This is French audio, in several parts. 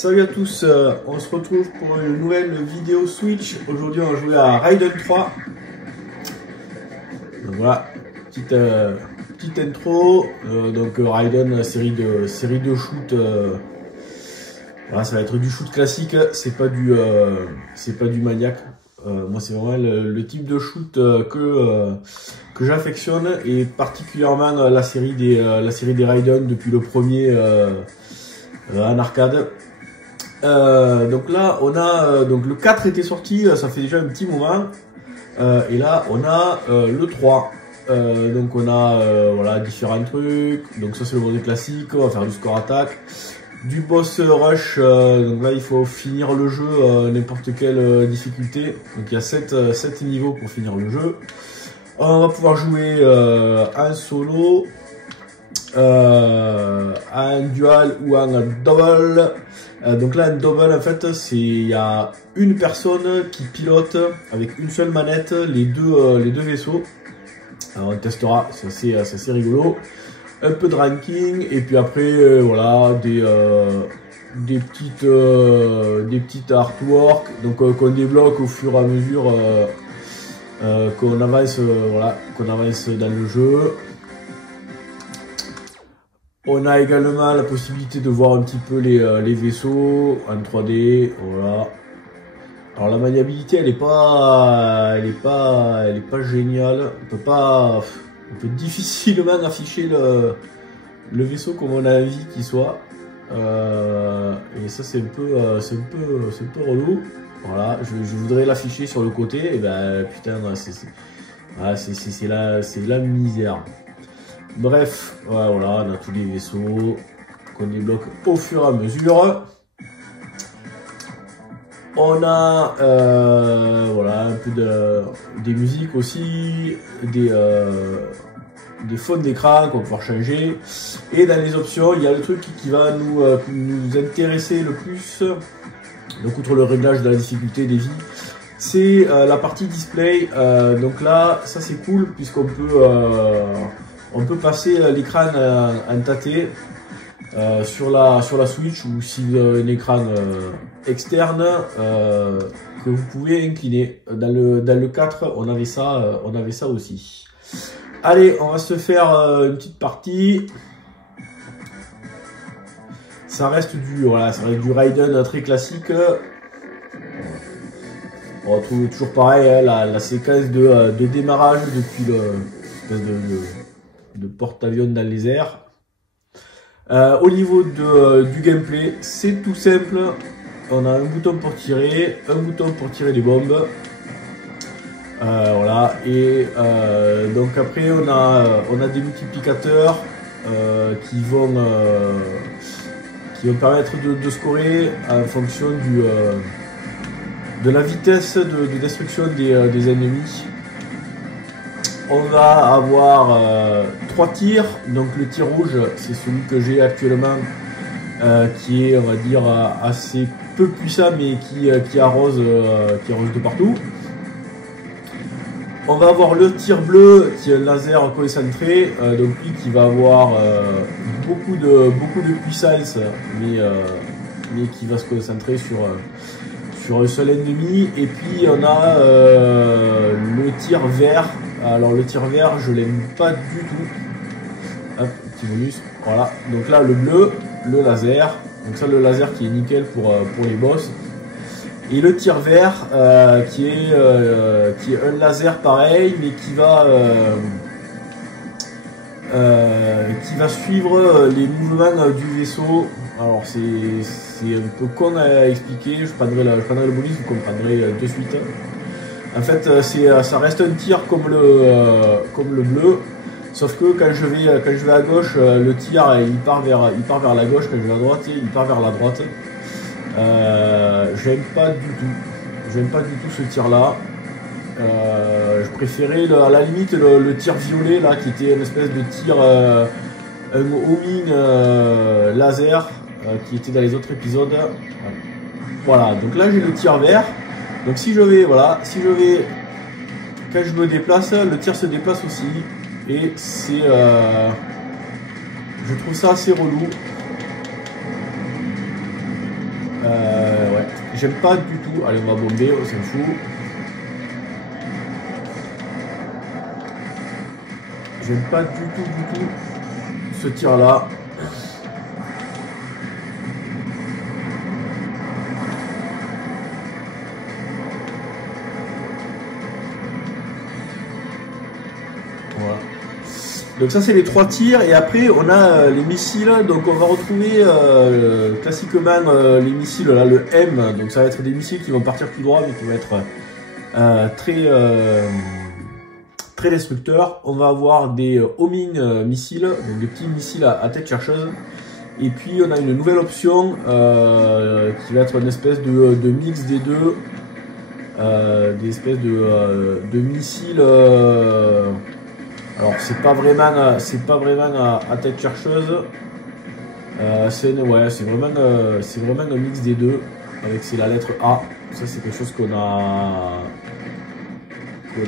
Salut à tous, on se retrouve pour une nouvelle vidéo Switch. Aujourd'hui on va jouer à Raiden 3. Donc voilà, petite intro. Donc Raiden, série de shoot. Voilà, ça va être du shoot classique, c'est pas du maniaque. Moi c'est vraiment le type de shoot que j'affectionne, et particulièrement la série des Raiden depuis le premier en arcade. Donc là on a donc le 4 était sorti, ça fait déjà un petit moment, et là on a le 3. Donc on a voilà, différents trucs. Donc ça c'est le mode classique, on va faire du score attack, du boss rush. Donc là il faut finir le jeu n'importe quelle difficulté. Donc il y a 7 niveaux pour finir le jeu. On va pouvoir jouer en solo, en dual ou en double. Donc là, un double, en fait, il y a une personne qui pilote avec une seule manette les deux vaisseaux. Alors on testera, c'est assez rigolo. Un peu de ranking, et puis après voilà, des petites artworks, donc qu'on débloque au fur et à mesure qu'on avance, voilà, qu'on avance dans le jeu. On a également la possibilité de voir un petit peu les vaisseaux en 3D, voilà. Alors la maniabilité elle est pas géniale. On peut difficilement afficher le vaisseau comme on a envie qu'il soit. Et ça c'est un peu relou. Voilà, je voudrais l'afficher sur le côté, et ben putain, c'est la misère. Bref, voilà, on a tous les vaisseaux qu'on débloque au fur et à mesure. On a voilà, un peu des musiques aussi, des fonds d'écran qu'on va pouvoir changer. Et dans les options, il y a le truc qui va nous intéresser le plus. Donc outre le réglage de la difficulté des vies, c'est la partie display. Donc là, ça c'est cool puisqu'on peut passer l'écran en tâté sur la Switch, ou si vous avez un écran externe que vous pouvez incliner. Dans le 4, on avait ça aussi. Allez, on va se faire une petite partie. Ça reste du Raiden très classique. On retrouve toujours pareil, hein, la séquence de démarrage depuis de porte-avions dans les airs. Au niveau du gameplay, c'est tout simple. On a un bouton pour tirer, un bouton pour tirer les bombes. Voilà, et donc après on a des multiplicateurs qui vont permettre de scorer en fonction de la vitesse de destruction des ennemis. On va avoir 3 tirs. Donc le tir rouge, c'est celui que j'ai actuellement, qui est, on va dire, assez peu puissant, mais qui arrose de partout. On va avoir le tir bleu, qui est un laser concentré, donc lui qui va avoir beaucoup de puissance, mais qui va se concentrer sur un seul ennemi. Et puis on a le tir vert. Alors le tir vert, je l'aime pas du tout. Hop, petit bonus. Voilà. Donc là le bleu, le laser. Donc ça, le laser qui est nickel pour les boss. Et le tir vert qui est un laser pareil, mais qui va suivre les mouvements du vaisseau. Alors c'est un peu con à expliquer. Je prendrai le bonus, vous comprendrez de suite. En fait, ça reste un tir comme le bleu, sauf que quand je vais à gauche, le tir il part vers la gauche. Quand je vais à droite, il part vers la droite. J'aime pas du tout ce tir là. Je préférais à la limite le tir violet là, qui était une espèce de tir un homing laser qui était dans les autres épisodes. Voilà, donc là j'ai le tir vert. Donc si je vais, quand je me déplace, le tir se déplace aussi, et je trouve ça assez relou. Ouais, j'aime pas du tout. Allez, on va bomber, on s'en fout. J'aime pas du tout ce tir là. Voilà. Donc ça c'est les 3 tirs et après on a les missiles. Donc on va retrouver classiquement les missiles là, le M. Donc ça va être des missiles qui vont partir tout droit mais qui vont être très destructeurs. On va avoir des homing missiles, donc des petits missiles à tête chercheuse. Et puis on a une nouvelle option qui va être une espèce de mix des deux, des espèces de missiles. Alors c'est pas vraiment à tête chercheuse. C'est vraiment un mix des deux avec la lettre A. Ça c'est quelque chose qu'on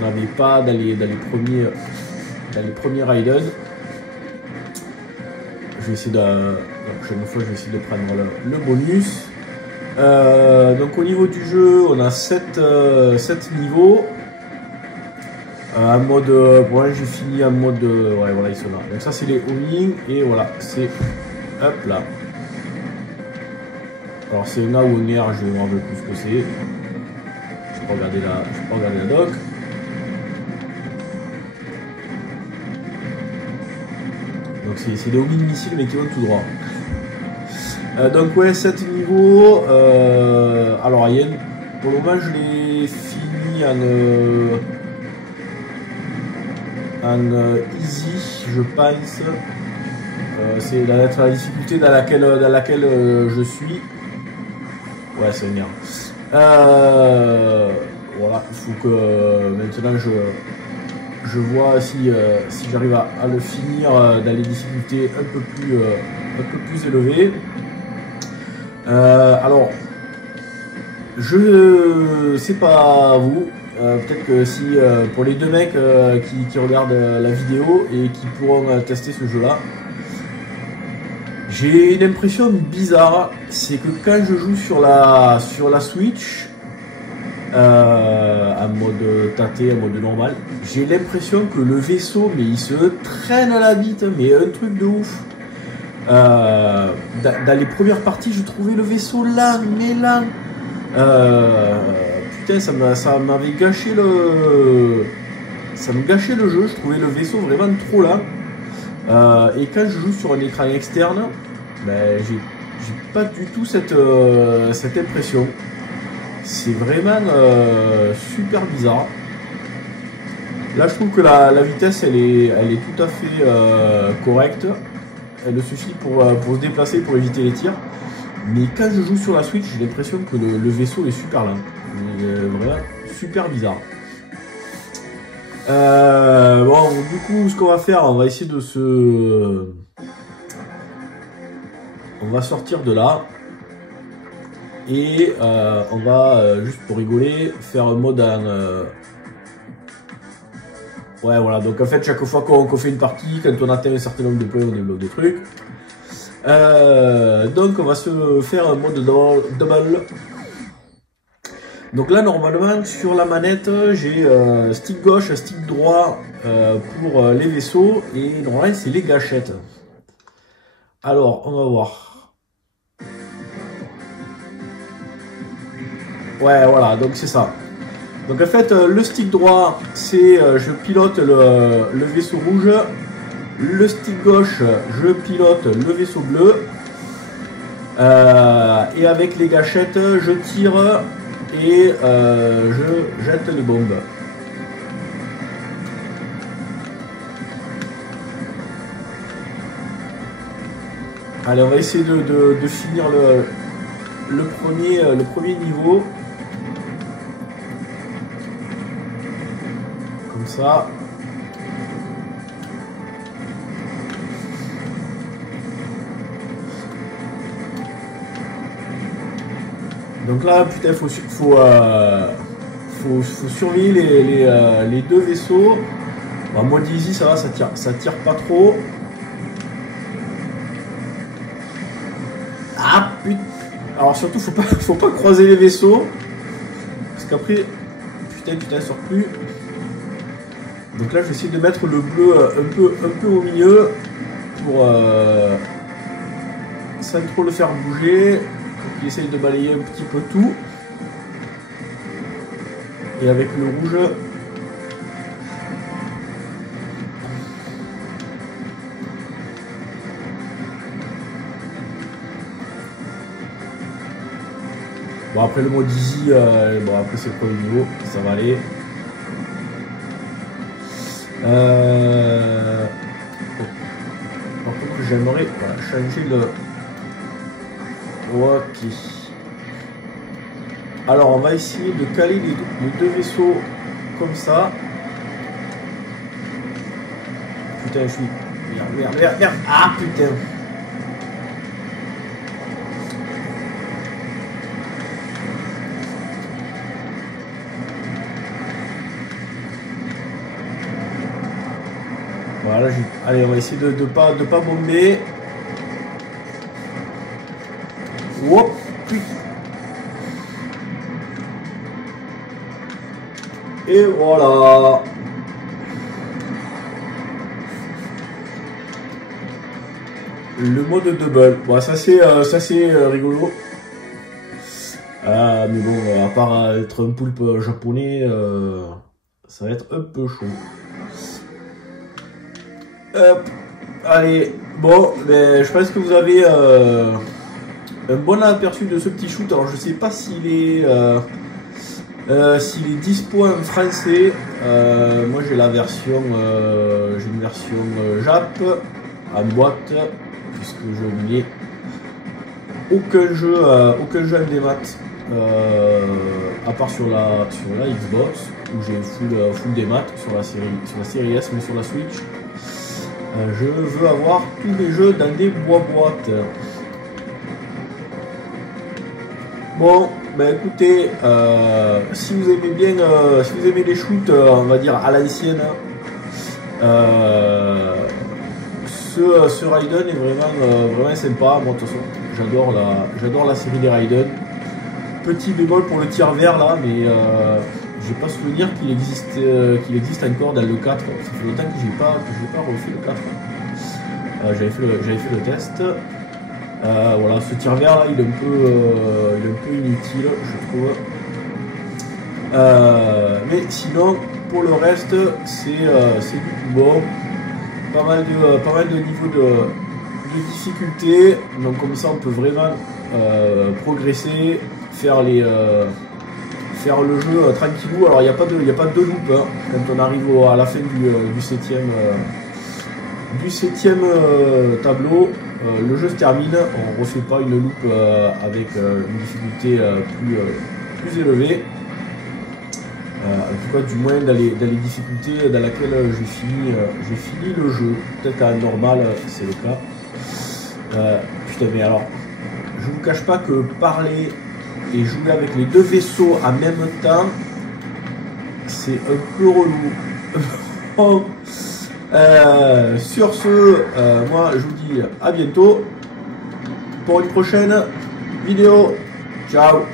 n'avait pas dans les premiers Raiden. Je vais essayer la prochaine fois je vais essayer de prendre le bonus. Donc au niveau du jeu on a 7 niveaux. En mode ouais, j'ai fini en mode ouais voilà ils sont là. Donc ça c'est les homing et voilà c'est hop là. Alors c'est un A ou un R, je vais voir un peu plus ce que c'est. Je peux regarder la doc. Donc c'est des homing missiles mais qui vont tout droit. Donc ouais 7 niveaux. Alors pour le moment je l'ai fini en easy je pense. C'est la difficulté dans laquelle je suis. Ouais c'est bien. Voilà, il faut que maintenant je vois si j'arrive à le finir dans les difficultés un peu plus élevées. Alors, je sais pas vous, peut-être que si pour les 2 mecs qui regardent la vidéo et qui pourront tester ce jeu-là, j'ai une impression bizarre, c'est que quand je joue sur la Switch, en mode tâté, en mode normal, j'ai l'impression que le vaisseau, mais il se traîne à la bite, mais un truc de ouf. Dans les premières parties, je trouvais le vaisseau lent, mais lent. Putain, ça m'avait gâché ça me gâchait le jeu, je trouvais le vaisseau vraiment trop lent. Et quand je joue sur un écran externe, ben, j'ai pas du tout cette impression. C'est vraiment super bizarre. Là, je trouve que la vitesse, elle est tout à fait correcte. Elle suffit pour se déplacer, pour éviter les tirs. Mais quand je joue sur la Switch, j'ai l'impression que le vaisseau est super lent. Vraiment super bizarre. Bon, du coup, ce qu'on va faire, on va essayer on va sortir de là. Et on va, juste pour rigoler, faire un mode en... Ouais, voilà, donc en fait, chaque fois qu'on fait une partie, quand on atteint un certain nombre de points, on débloque des trucs. Donc on va se faire un mode double. Donc là, normalement, sur la manette, j'ai stick gauche, stick droit pour les vaisseaux. Et normalement, c'est les gâchettes. Alors, on va voir. Ouais, voilà, donc c'est ça. Donc en fait, le stick droit, c'est je pilote le vaisseau rouge. Le stick gauche, je pilote le vaisseau bleu. Et avec les gâchettes, je tire et je jette les bombes. Allez, on va essayer de finir le premier niveau. Comme ça. Donc là, putain, faut surveiller les 2 vaisseaux. En mode easy, ça va, ça tire pas trop. Ah putain. Alors surtout, faut pas croiser les vaisseaux. Parce qu'après, putain, sort plus. Donc là, je vais essayer de mettre le bleu un peu au milieu pour sans trop le faire bouger. Donc il essaye de balayer un petit peu tout. Et avec le rouge, bon après le mode easy, bon après c'est le premier niveau, ça va aller. Par contre j'aimerais voilà, changer le... Ok. Alors on va essayer de caler les deux vaisseaux comme ça. Putain je suis... Merde. Ah putain. Voilà, allez, on va essayer de pas bomber. Hop, puis. Et voilà. Le mode double. Bon, ça c'est rigolo. Mais bon, à part être un poulpe japonais, ça va être un peu chaud. Hop, allez, bon, ben, je pense que vous avez un bon aperçu de ce petit shoot. Alors je sais pas s'il est dispo en français. Moi j'ai la version, j'ai une version Jap en boîte puisque je n'ai aucun jeu en démat à part sur la Xbox où j'ai full démat sur la série S, mais sur la Switch. Je veux avoir tous les jeux dans des boîtes. Bon, ben écoutez, si vous aimez bien, si vous aimez les shoots, on va dire à l'ancienne, ce Raiden est vraiment sympa. Moi, de toute façon, j'adore la série des Raiden. Petit bémol pour le tir vert là, mais j'ai pas souvenir qu'il existe encore dans le 4. Ça fait longtemps que j'ai pas refait le 4. J'avais fait le test. Voilà, ce tir vert là, il est un peu inutile, je trouve. Mais sinon, pour le reste, c'est du tout bon. Pas mal de niveaux de difficulté. Donc comme ça, on peut vraiment progresser, faire le jeu tranquillou. Alors il n'y a pas de loop hein, quand on arrive à la fin du septième tableau. Le jeu se termine, on ne refait pas une loupe avec une difficulté plus élevée. En tout cas, du moins dans les difficultés dans lesquelles j'ai fini le jeu. Peut-être qu'à normal, c'est le cas. Putain, mais alors, je vous cache pas que parler et jouer avec les deux vaisseaux en même temps, c'est un peu relou. Sur ce, moi je vous dis à bientôt pour une prochaine vidéo. Ciao.